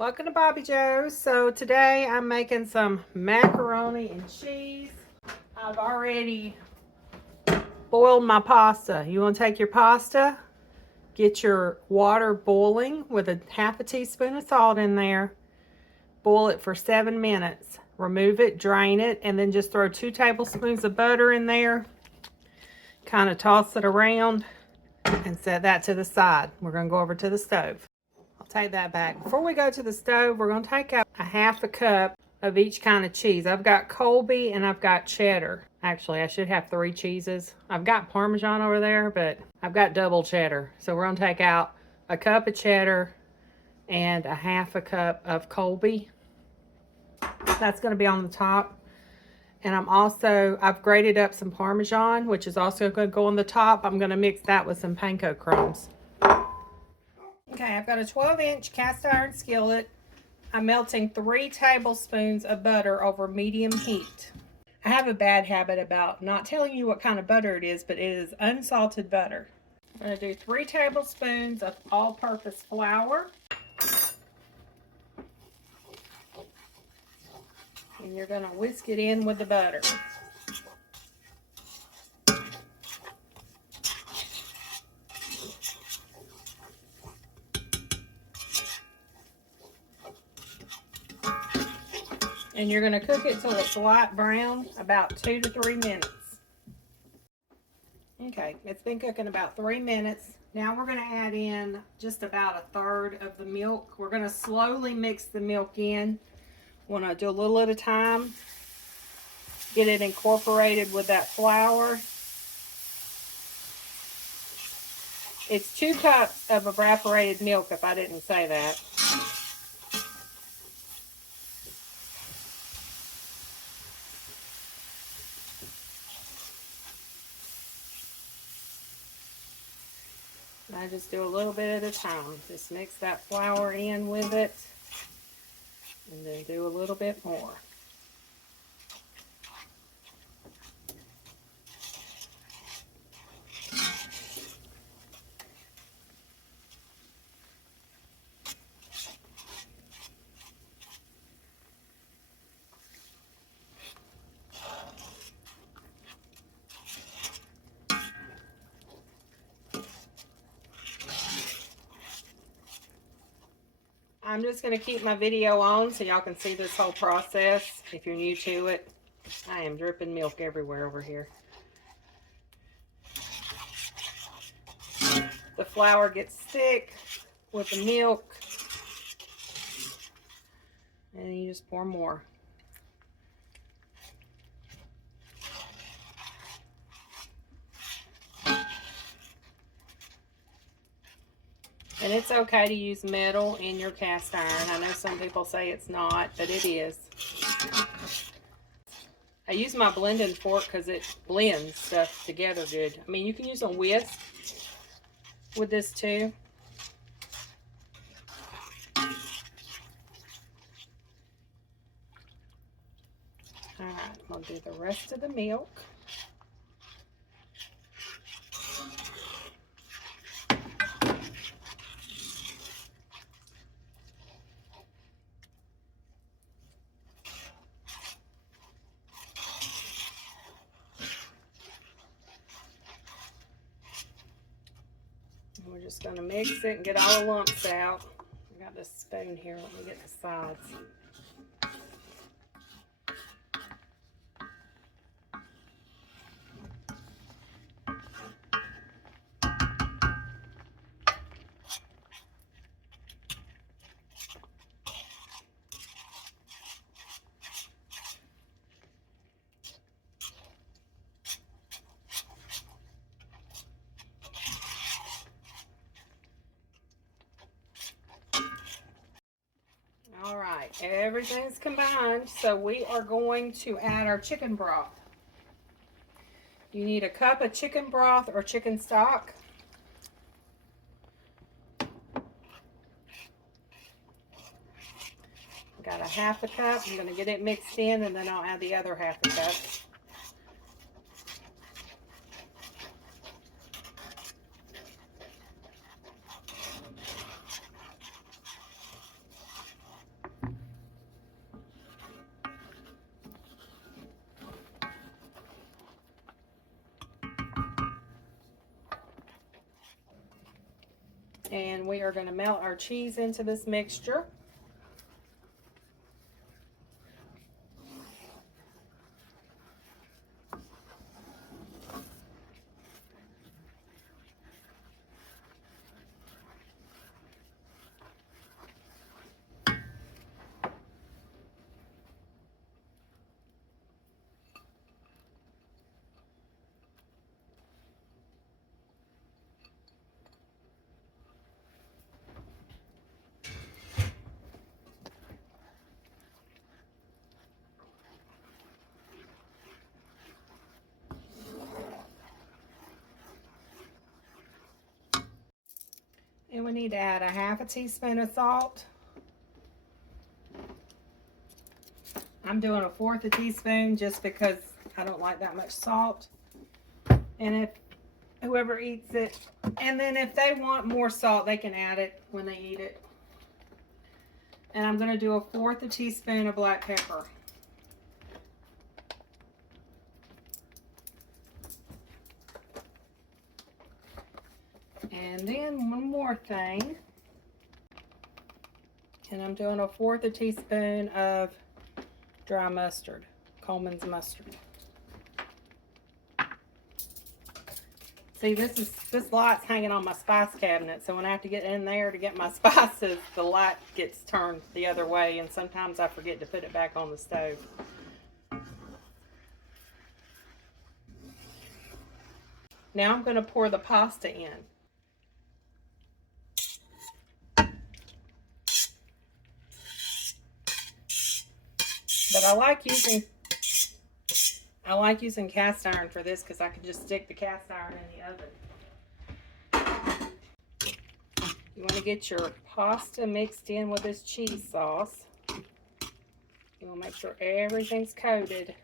Welcome to Bobbi Jo. So today I'm making some macaroni and cheese. I've already boiled my pasta. You want to take your pasta, get your water boiling with a half a teaspoon of salt in there. Boil it for 7 minutes. Remove it, drain it, and then just throw 2 tablespoons of butter in there. Kind of toss it around and set that to the side. We're going to go over to the stove. Take that back. Before we go to the stove, we're going to take out a half a cup of each kind of cheese. I've got Colby and I've got cheddar. Actually, I should have 3 cheeses. I've got Parmesan over there, but I've got double cheddar. So we're going to take out a cup of cheddar and a half a cup of Colby. That's going to be on the top. And I've grated up some Parmesan, which is also going to go on the top. I'm going to mix that with some panko crumbs. Okay, I've got a 12-inch cast iron skillet. I'm melting 3 tablespoons of butter over medium heat. I have a bad habit about not telling you what kind of butter it is, but it is unsalted butter. I'm going to do 3 tablespoons of all-purpose flour. And you're going to whisk it in with the butter. And you're going to cook it till it's light brown, about 2 to 3 minutes. Okay, it's been cooking about 3 minutes. Now we're going to add in just about 1/3 of the milk. We're going to slowly mix the milk in. Want to do a little at a time. Get it incorporated with that flour. It's 2 cups of evaporated milk, if I didn't say that. I just do a little bit at a time. Just mix that flour in with it, and then do a little bit more. I'm just going to keep my video on so y'all can see this whole process. If you're new to it, I am dripping milk everywhere over here. The flour gets thick with the milk, and you just pour more. And it's okay to use metal in your cast iron. I know some people say it's not, but it is. I use my blending fork because it blends stuff together good. I mean, you can use a whisk with this too. Alright, I'm going to do the rest of the milk. We're just going to mix it and get all the lumps out. I got this spoon here. Let me get the sides. All right, everything's combined, so we are going to add our chicken broth. You need a cup of chicken broth or chicken stock. Got a half a cup. I'm going to get it mixed in, and then I'll add the other half a cup. And we are going to melt our cheese into this mixture. And we need to add a half a teaspoon of salt. I'm doing a 1/4 a teaspoon just because I don't like that much salt. And if whoever eats it, and then if they want more salt, they can add it when they eat it. And I'm going to do a 1/4 a teaspoon of black pepper. And then one more thing. And I'm doing a 1/4 a teaspoon of dry mustard, Coleman's mustard. See, this light's hanging on my spice cabinet, so when I have to get in there to get my spices, the light gets turned the other way, and sometimes I forget to put it back on the stove. Now I'm going to pour the pasta in. But I like using cast iron for this because I can just stick the cast iron in the oven. You want to get your pasta mixed in with this cheese sauce. You want to make sure everything's coated.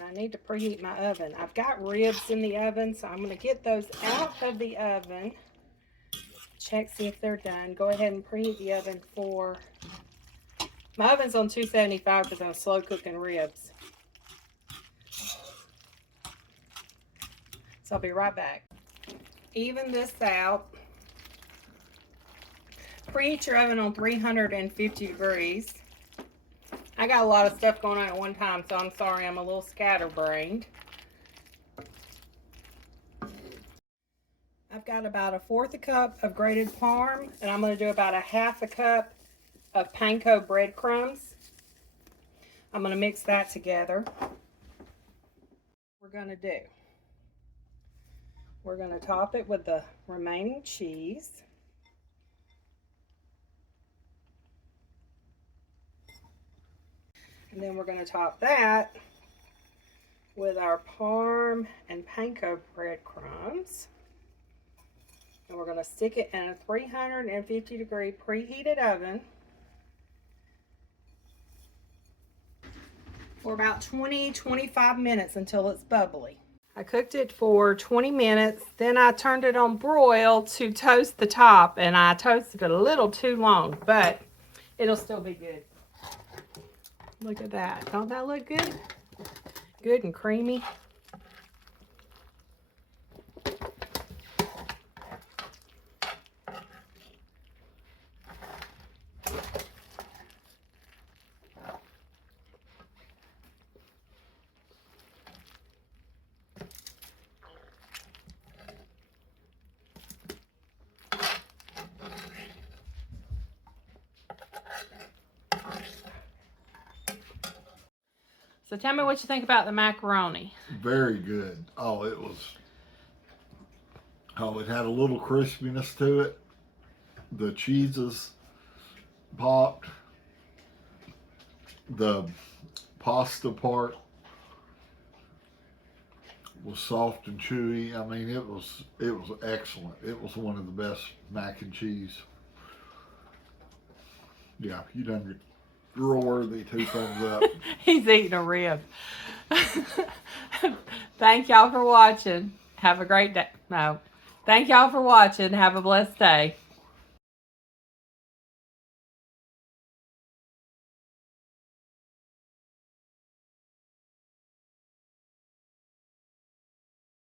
I need to preheat my oven. I've got ribs in the oven, so I'm going to get those out of the oven. Check, see if they're done. Go ahead and preheat the oven for... My oven's on 275 because I'm slow cooking ribs. So I'll be right back. Even this out. Preheat your oven on 350 degrees. I got a lot of stuff going on at one time, so I'm sorry I'm a little scatterbrained. I've got about a 1/4 a cup of grated parm, and I'm going to do about a 1/2 a cup of panko breadcrumbs. I'm going to mix that together. We're going to top it with the remaining cheese. And then we're going to top that with our parm and panko breadcrumbs. And we're going to stick it in a 350 degree preheated oven for about 20-25 minutes until it's bubbly. I cooked it for 20 minutes, then I turned it on broil to toast the top, and I toasted it a little too long, but it'll still be good. Look at that. Don't that look good? Good and creamy. So tell me what you think about the macaroni. Very good. Oh, it had a little crispiness to it. The cheeses popped. The pasta part was soft and chewy. I mean, it was excellent. It was one of the best mac and cheese. Yeah, you done your drool-worthy 2 thumbs up. He's eating a rib. Thank y'all for watching. Have a great day. No. Thank y'all for watching. Have a blessed day.